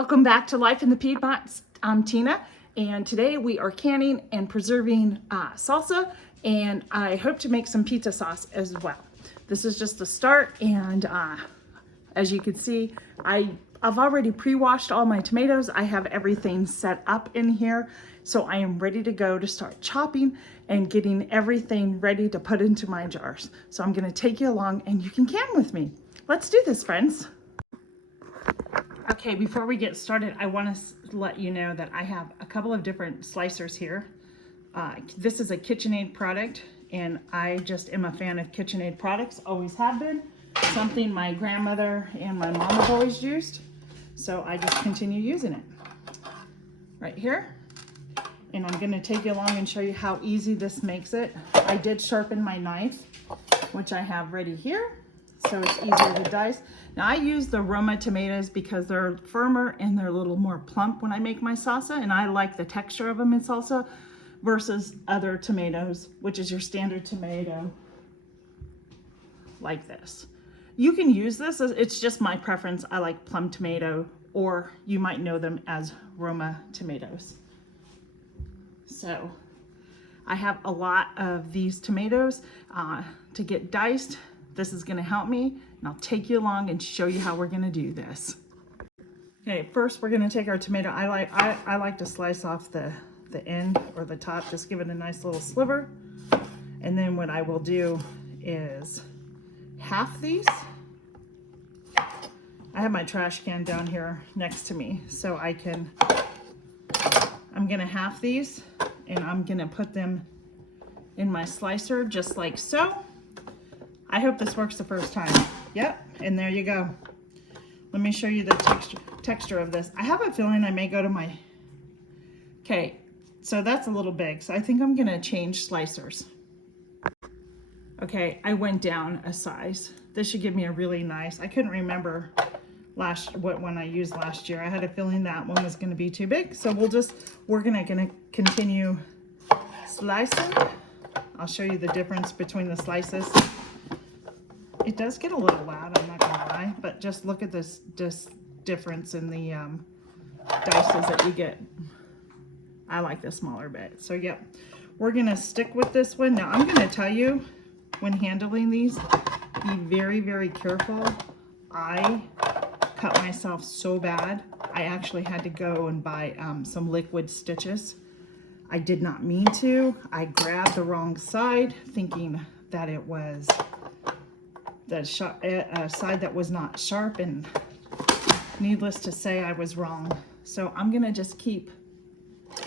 Welcome back to Life in the Piedmont. I'm Tina, and today we are canning and preserving salsa, and I hope to make some pizza sauce as well. This is just the start, and as you can see, I've already pre-washed all my tomatoes. I have everything set up in here, so I am ready to go to start chopping and getting everything ready to put into my jars. So I'm gonna take you along and you can can with me. Let's do this, friends. Okay, before we get started, I want to let you know that I have a couple of different slicers here. This is a KitchenAid product, and I just am a fan of KitchenAid products, always have been. Something my grandmother and my mom have always used, so I just continue using it. Right here. And I'm going to take you along and show you how easy this makes it. I did sharpen my knife, which I have ready here, so it's easier to dice. Now I use the Roma tomatoes because they're firmer and they're a little more plump when I make my salsa, and I like the texture of them in salsa versus other tomatoes, which is your standard tomato like this. You can use this, it's just my preference. I like plum tomato, or you might know them as Roma tomatoes. So I have a lot of these tomatoes to get diced. This is gonna help me, and I'll take you along and show you how we're gonna do this. Okay, first we're gonna take our tomato. I like to slice off the end or the top, just give it a nice little sliver. And then what I will do is half these. I have my trash can down here next to me, so I'm gonna half these, and I'm gonna put them in my slicer just like so. I hope this works the first time. Yep, and there you go. Let me show you the texture of this. I have a feeling I may go to my, okay, so that's a little big, so I think I'm gonna change slicers. Okay, I went down a size. This should give me a really nice, I couldn't remember what one I used last year. I had a feeling that one was gonna be too big, so we're gonna continue slicing. I'll show you the difference between the slices. It does get a little loud, I'm not gonna lie, but just look at this difference in the dices that you get. I like the smaller bit. So yep, we're gonna stick with this one. Now I'm gonna tell you, when handling these, be very, very careful. I cut myself so bad, I actually had to go and buy some liquid stitches. I did not mean to. I grabbed the wrong side, thinking that it was the side that was not sharp, and needless to say, I was wrong. So I'm gonna just keep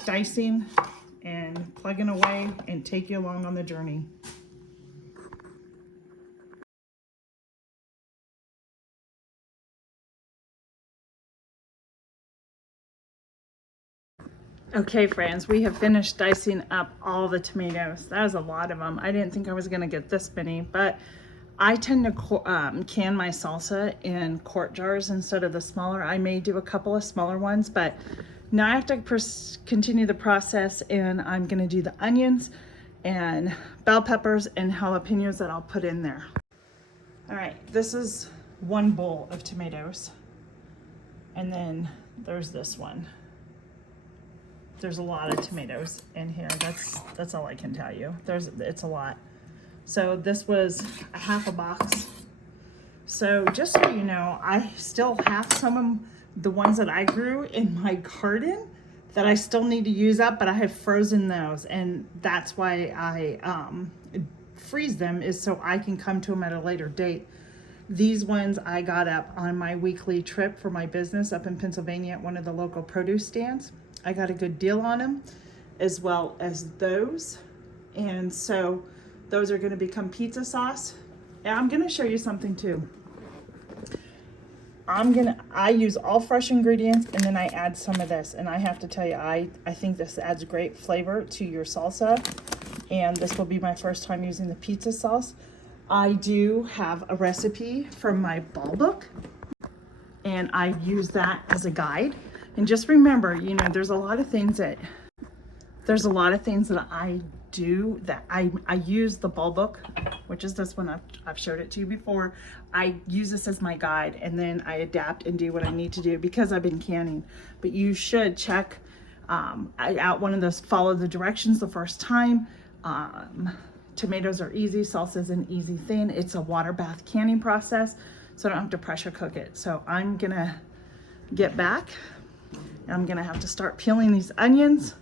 dicing and plugging away and take you along on the journey. Okay, friends, we have finished dicing up all the tomatoes. That was a lot of them. I didn't think I was gonna get this many, but I tend to can my salsa in quart jars instead of the smaller. I may do a couple of smaller ones, but now I have to continue the process, and I'm gonna do the onions and bell peppers and jalapenos that I'll put in there. All right, this is one bowl of tomatoes. And then there's this one. There's a lot of tomatoes in here. That's all I can tell you. It's a lot. So this was a half a box. So just so you know, I still have some of the ones that I grew in my garden that I still need to use up, but I have frozen those, and that's why I freeze them, is so I can come to them at a later date. These ones I got up on my weekly trip for my business up in Pennsylvania at one of the local produce stands. I got a good deal on them, as well as those. And so those are gonna become pizza sauce. And I'm gonna show you something too. I use all fresh ingredients, and then I add some of this. And I have to tell you, I think this adds great flavor to your salsa. And this will be my first time using the pizza sauce. I do have a recipe from my ball book, and I use that as a guide. And just remember, you know, there's a lot of things that I do that I use the ball book which is this one. I've showed it to you before. I use this as my guide, and then I adapt and do what I need to do because I've been canning. But you should check out one of those, follow the directions the first time. Tomatoes are easy. Salsa is an easy thing. It's a water bath canning process, so I don't have to pressure cook it. So I'm gonna get back. I'm gonna have to start peeling these onions,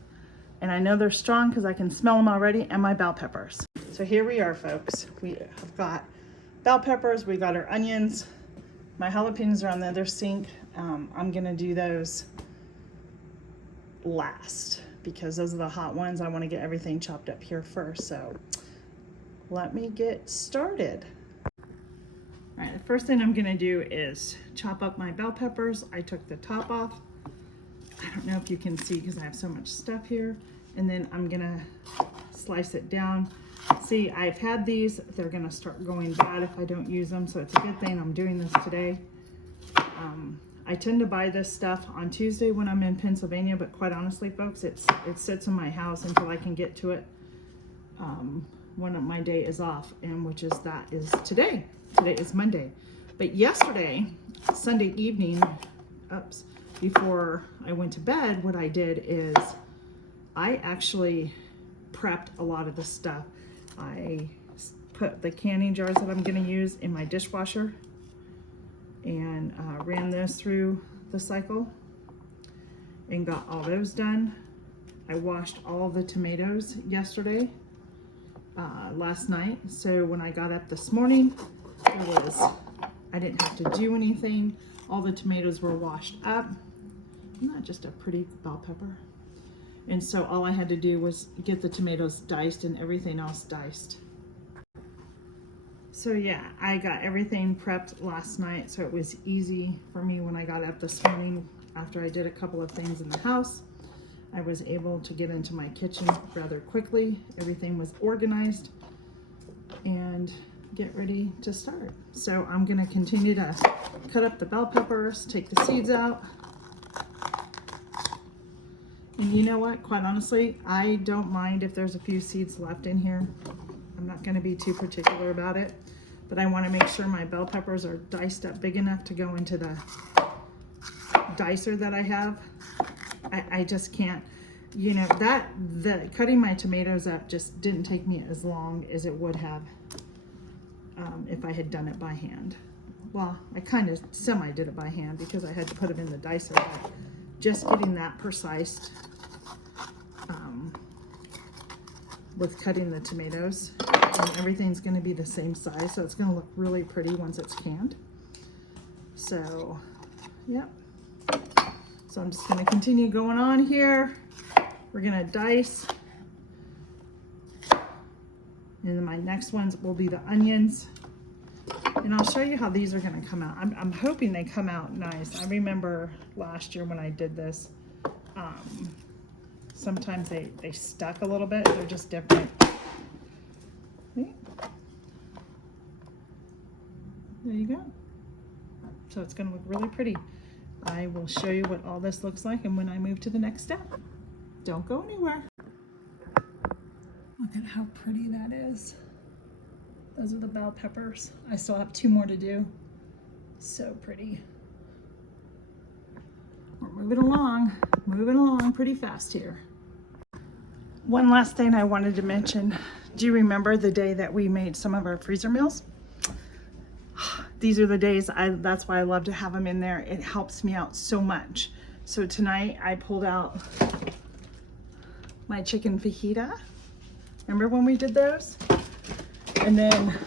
and I know they're strong because I can smell them already, and my bell peppers. So here we are, folks. We have got bell peppers, we got our onions. My jalapenos are on the other sink. I'm gonna do those last because those are the hot ones. I want to get everything chopped up here first. So let me get started. All right, the first thing I'm gonna do is chop up my bell peppers. I took the top off. I don't know if you can see because I have so much stuff here. And then I'm gonna slice it down. See, I've had these, they're gonna start going bad if I don't use them, so it's a good thing I'm doing this today. I tend to buy this stuff on Tuesday when I'm in Pennsylvania, but quite honestly, folks, it sits in my house until I can get to it when my day is off, and which is today. Today is Monday. But yesterday, Sunday evening, before I went to bed, what I did is I actually prepped a lot of the stuff. I put the canning jars that I'm going to use in my dishwasher and ran those through the cycle and got all those done. I washed all the tomatoes yesterday, last night, so when I got up this morning, I didn't have to do anything. All the tomatoes were washed up. Isn't that just a pretty bell pepper? And so all I had to do was get the tomatoes diced and everything else diced. So yeah, I got everything prepped last night, so it was easy for me when I got up this morning. After I did a couple of things in the house, I was able to get into my kitchen rather quickly. Everything was organized and get ready to start. So I'm gonna continue to cut up the bell peppers, take the seeds out. And you know what, quite honestly, I don't mind if there's a few seeds left in here. I'm not gonna be too particular about it, but I wanna make sure my bell peppers are diced up big enough to go into the dicer that I have. I just can't, you know, cutting my tomatoes up just didn't take me as long as it would have if I had done it by hand. Well, I kind of semi did it by hand because I had to put them in the dicer, but just getting that precise with cutting the tomatoes, and everything's going to be the same size, so it's going to look really pretty once it's canned. So, yep. So I'm just going to continue going on here. We're going to dice, and then my next ones will be the onions. And I'll show you how these are going to come out. I'm hoping they come out nice. I remember last year when I did this, sometimes they stuck a little bit. They're just different. See? There you go. So it's going to look really pretty. I will show you what all this looks like and when I move to the next step. Don't go anywhere. Look at how pretty that is. Those are the bell peppers. I still have 2 more to do. So pretty. We're moving along pretty fast here. One last thing I wanted to mention. Do you remember the day that we made some of our freezer meals? These are the days, that's why I love to have them in there. It helps me out so much. So tonight I pulled out my chicken fajita. Remember when we did those? And then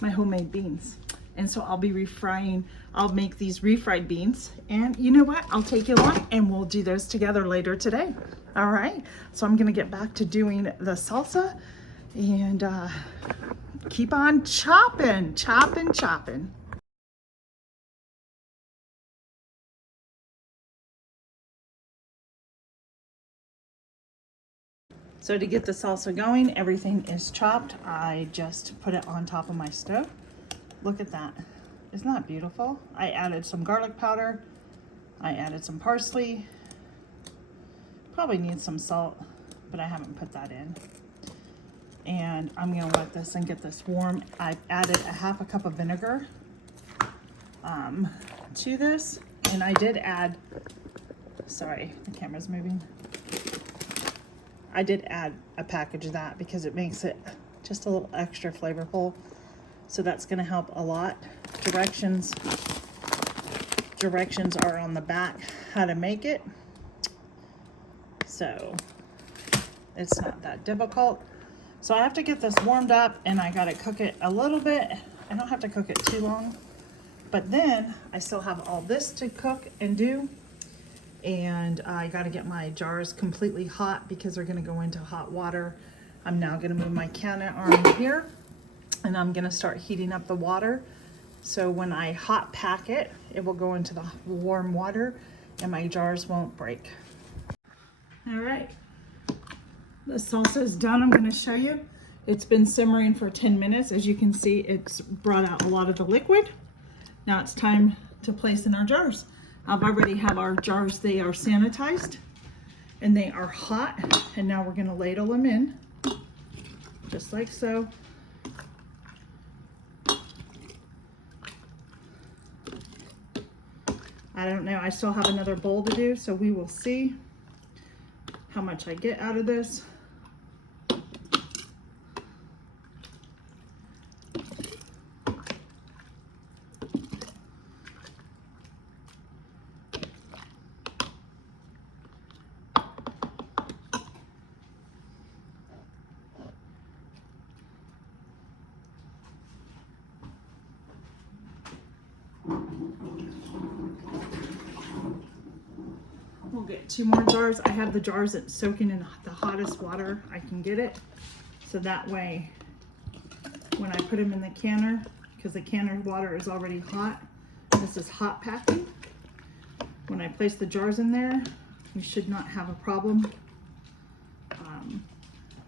my homemade beans. And so I'll be refrying, I'll make these refried beans. And you know what? I'll take you along and we'll do those together later today. All right. So I'm gonna get back to doing the salsa and keep on chopping. So to get the salsa going, everything is chopped. I just put it on top of my stove. Look at that. Isn't that beautiful? I added some garlic powder. I added some parsley. Probably need some salt, but I haven't put that in. And and I'm gonna let this and get this warm. I've added a half a cup of vinegar to this, and I did add, sorry, the camera's moving. I did add a package of that because it makes it just a little extra flavorful. So that's gonna help a lot. Directions are on the back how to make it. So it's not that difficult. So I have to get this warmed up, and I gotta cook it a little bit. I don't have to cook it too long, but then I still have all this to cook and do. And I gotta get my jars completely hot because they're gonna go into hot water. I'm now gonna move my can arm here, and I'm gonna start heating up the water. So when I hot pack it, it will go into the warm water and my jars won't break. All right, the salsa is done. I'm gonna show you. It's been simmering for 10 minutes. As you can see, it's brought out a lot of the liquid. Now it's time to place in our jars. I've already have our jars, they are sanitized and they are hot. And now we're gonna ladle them in, just like so. I don't know, I still have another bowl to do, so we will see how much I get out of this. We'll get 2 more jars. I have the jars that's soaking in the hottest water I can get it. So that way, when I put them in the canner, because the canner water is already hot, this is hot packing. When I place the jars in there, we should not have a problem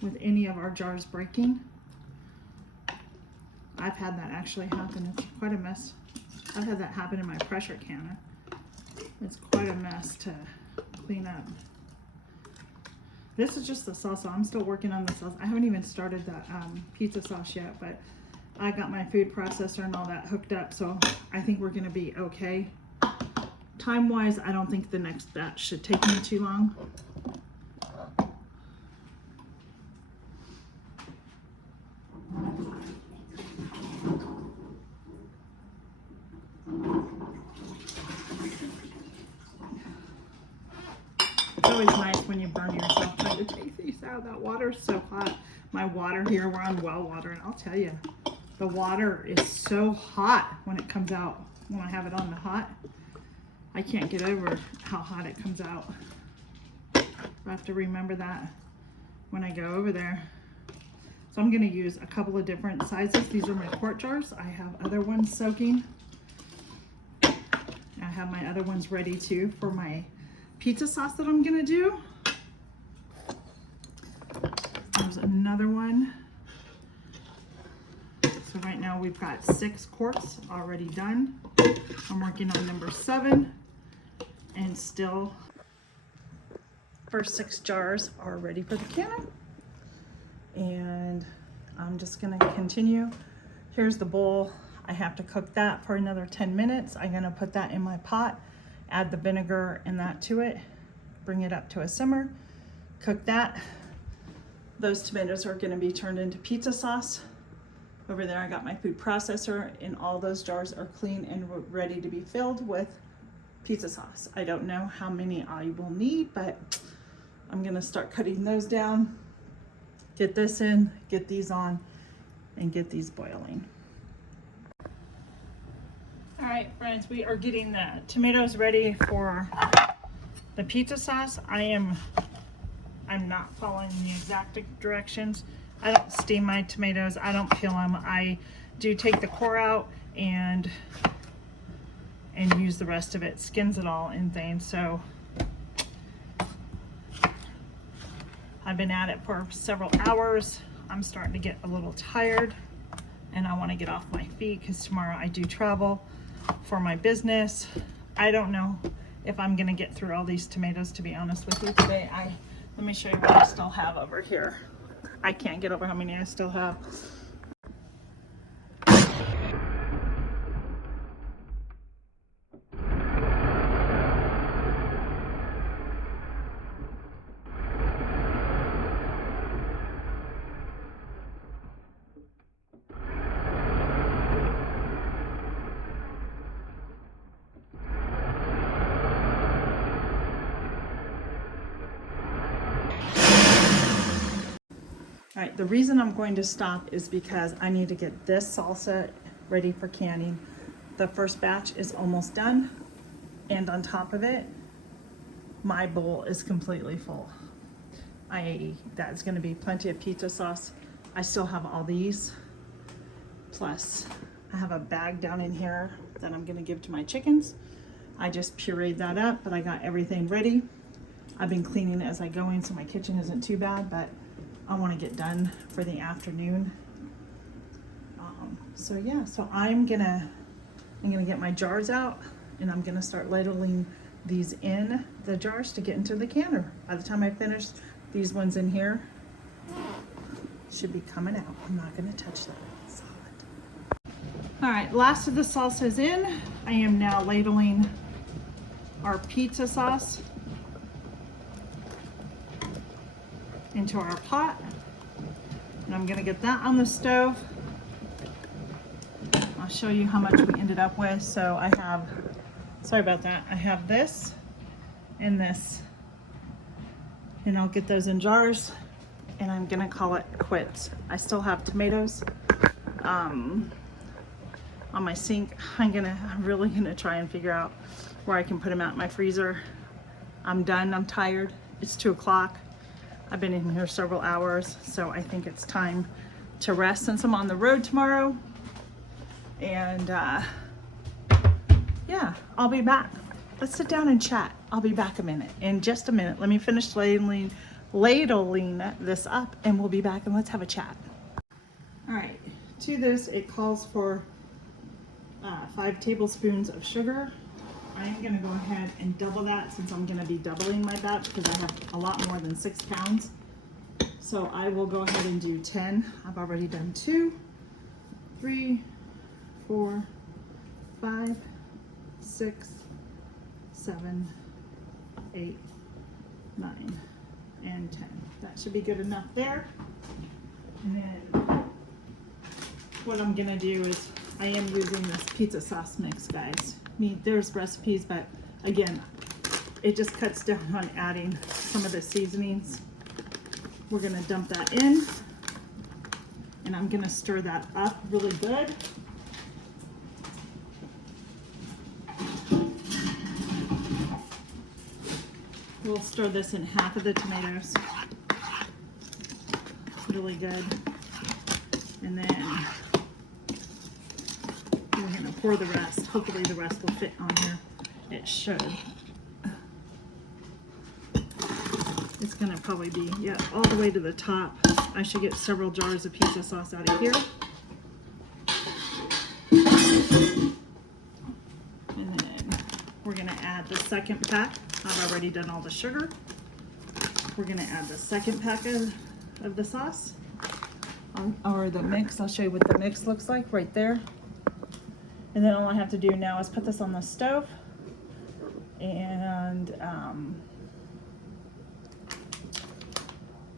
with any of our jars breaking. I've had that actually happen. It's quite a mess. I've had that happen in my pressure canner. It's quite a mess to clean up. This is just the salsa. I'm still working on the salsa. I haven't even started that pizza sauce yet, but I got my food processor and all that hooked up, so I think we're gonna be okay. Time-wise, I don't think the next batch should take me too long. It's always nice when you burn yourself trying to take these out. That water's so hot. My water here, we're on well water, and I'll tell you, the water is so hot when it comes out, when I have it on the hot. I can't get over how hot it comes out. I have to remember that when I go over there. So I'm gonna use a couple of different sizes. These are my quart jars. I have other ones soaking. I have my other ones ready too for my pizza sauce that I'm gonna do. There's another one. So right now we've got 6 quarts already done. I'm working on number 7, and still first 6 jars are ready for the canner. And I'm just gonna continue. Here's the bowl. I have to cook that for another 10 minutes. I'm gonna put that in my pot, add the vinegar and that to it, bring it up to a simmer, cook that. Those tomatoes are gonna be turned into pizza sauce. Over there I got my food processor, and all those jars are clean and ready to be filled with pizza sauce. I don't know how many I will need, but I'm gonna start cutting those down, get this in, get these on, and get these boiling. All right, friends, we are getting the tomatoes ready for the pizza sauce. I'm not following the exact directions. I don't steam my tomatoes. I don't peel them. I do take the core out and use the rest of it, skins it all and things. So I've been at it for several hours. I'm starting to get a little tired, and I want to get off my feet because tomorrow I do travel for my business. I don't know if I'm gonna get through all these tomatoes, to be honest with you today. Let me show you what I still have over here. I can't get over how many I still have. All right, the reason I'm going to stop is because I need to get this salsa ready for canning. The first batch is almost done, and on top of it, my bowl is completely full. That's gonna be plenty of pizza sauce. I still have all these, plus I have a bag down in here that I'm gonna give to my chickens. I just pureed that up, but I got everything ready. I've been cleaning as I go in, so my kitchen isn't too bad, but I want to get done for the afternoon. So yeah, so I'm gonna get my jars out, and I'm gonna start ladling these in the jars to get into the canner. By the time I finish these ones in here, should be coming out. I'm not gonna touch that. Solid. All right, last of the salsa is in. I am now ladling our pizza sauce into our pot, and I'm gonna get that on the stove. I'll show you how much we ended up with. So I have, sorry about that, I have this and this, and I'll get those in jars, and I'm gonna call it quits. I still have tomatoes on my sink. I'm really gonna try and figure out where I can put them out in my freezer. I'm done, I'm tired, it's 2 o'clock. I've been in here several hours, so I think it's time to rest since I'm on the road tomorrow. And yeah, I'll be back. Let's sit down and chat. I'll be back in just a minute. Let me finish ladling this up, and we'll be back, and let's have a chat. All right, to this, it calls for 5 tablespoons of sugar. I'm gonna go ahead and double that, since I'm gonna be doubling my batch because I have a lot more than 6 pounds. So I will go ahead and do 10. I've already done 2, 3, 4, 5, 6, 7, 8, 9, and 10. That should be good enough there. And then what I'm gonna do is, I am using this pizza sauce mix, guys. There's recipes, but again, it just cuts down on adding some of the seasonings. We're gonna dump that in, and I'm gonna stir that up really good. We'll stir this in half of the tomatoes. Really good. And then we're gonna pour the rest. Hopefully the rest will fit on here. It should. It's gonna probably be, yeah, all the way to the top. I should get several jars of pizza sauce out of here. And then we're gonna add the second pack. I've already done all the sugar. We're gonna add the second pack of the sauce, or the mix. I'll show you what the mix looks like right there. And then all I have to do now is put this on the stove and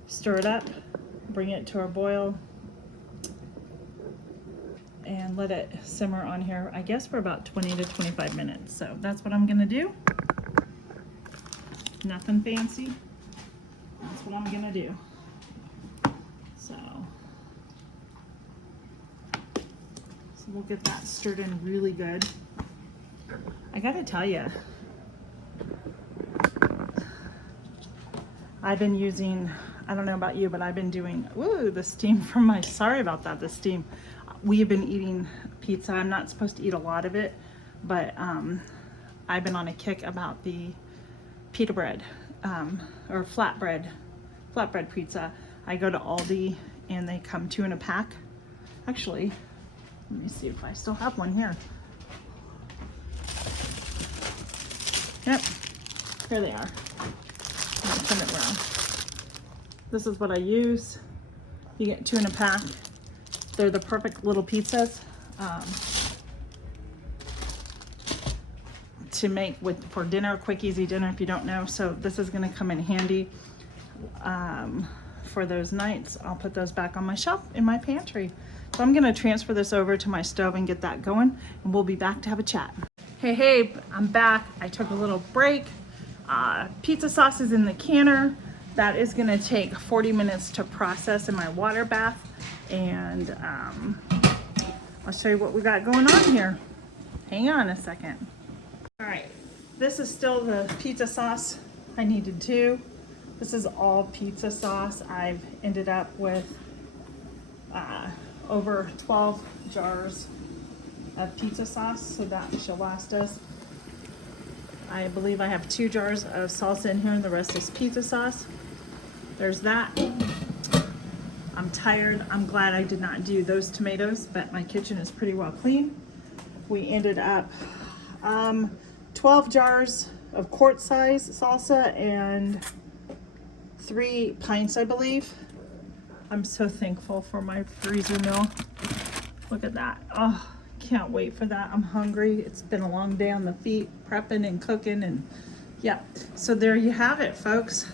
stir it up, bring it to a boil, and let it simmer on here, I guess, for about 20 to 25 minutes. So that's what I'm gonna do. Nothing fancy. That's what I'm gonna do. So we'll get that stirred in really good. I gotta tell you, I've been using, I don't know about you, but I've been doing, ooh, the steam from my, sorry about that, the steam. We've been eating pizza. I'm not supposed to eat a lot of it, but I've been on a kick about the pita bread, or flatbread pizza. I go to Aldi and they come 2 in a pack. Actually, let me see if I still have one here. Yep, here they are. I'm gonna turn it around. This is what I use. You get 2 in a pack. They're the perfect little pizzas to make for dinner, quick, easy dinner if you don't know. So this is gonna come in handy for those nights. I'll put those back on my shelf in my pantry. So I'm gonna transfer this over to my stove and get that going, and we'll be back to have a chat. Hey, I'm back. I took a little break. Pizza sauce is in the canner. That is gonna take 40 minutes to process in my water bath. And I'll show you what we got going on here. Hang on a second. All right, this is still the pizza sauce I needed too. This is all pizza sauce. I've ended up with over 12 jars of pizza sauce, so that should last us. I believe I have 2 jars of salsa in here and the rest is pizza sauce. There's that. I'm tired. I'm glad I did not do those tomatoes, but my kitchen is pretty well clean. We ended up 12 jars of quart size salsa and 3 pints, I believe. I'm so thankful for my freezer meal. Look at that. Oh, can't wait for that. I'm hungry. It's been a long day on the feet, prepping and cooking, and yeah. So there you have it, folks.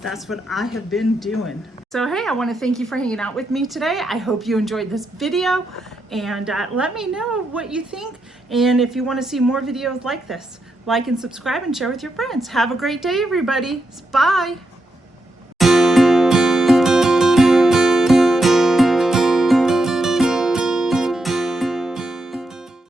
That's what I have been doing. So hey, I want to thank you for hanging out with me today. I hope you enjoyed this video, and let me know what you think. And if you want to see more videos like this, like and subscribe and share with your friends. Have a great day, everybody. Bye.